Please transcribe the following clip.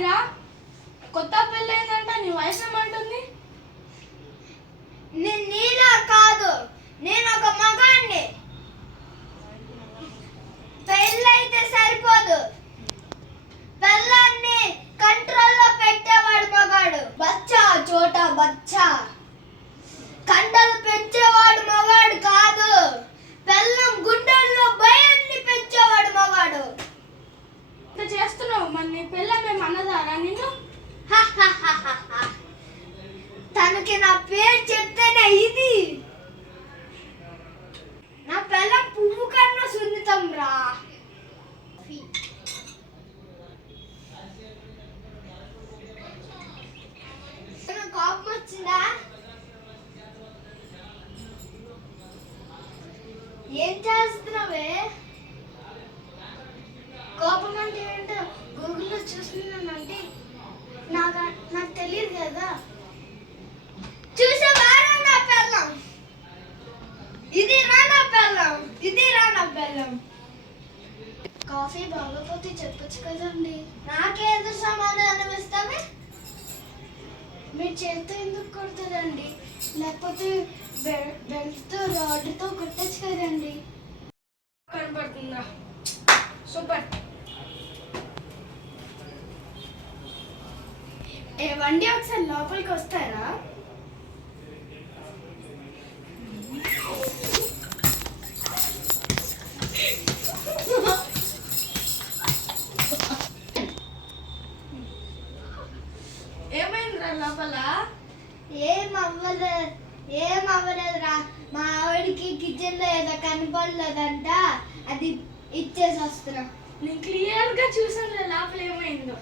మైరా, కొత్త పెళ్ళైందంట, నీ వయసు ఏమంటుంది? నేను నీలా కాదు, నేను ఒక మగాణ్ణి. పెళ్ళైతే సరిపోదు, పెళ్ళాన్ని కంట్రోల్లో పెట్టేవాడు మగాడు. బచ్చా చోటా బచ్చా, కండలు పెంచేవాడు మగాడు కాదు, పెళ్ళం గుండెల్లో భయాన్ని పెంచేవాడు మగాడు. ఇంత చేస్తున్నావు, మరి నీ పెళ్ళమేం అన్నదారా నిన్ను? తనకి నా పేరు చెప్తేనే ఇది. నా పెళ్ళం పువ్వు కన్నా సున్నితం రా. కోపం వచ్చిందా? ఏం చేస్తున్నావే? కోపం అంటే ఏంటో గూగుల్లో చూస్తున్నానంటే నాకు తెలియదు కదా. చూసావారా నా పెళ్ళం? ఇది రా నా పెళ్ళం, ఇది రా నా పెళ్ళం. కాఫీ బాగోపోతే చెప్పొచ్చు కదండి. నాకేదో సమాధానం ఇస్తావే? మీరు చేత్తో ఎందుకు కొడతారండి? లేకపోతే బెల్ట్తో రాడ్తో కొట్టచ్చు కదండి. కనపడుతుందా? సూపర్. ఏవండి, ఒకసారి లోపలికి వస్తారా? ఏమైందిరా లోపల? ఏమవ్వలేదురా. మా ఆవిడకి కిచెన్ లో ఏదో కనపడలేదంట, అది ఇచ్చేసి వస్తున్నా. నేను క్లియర్గా చూసాను లోపల ఏమైందో.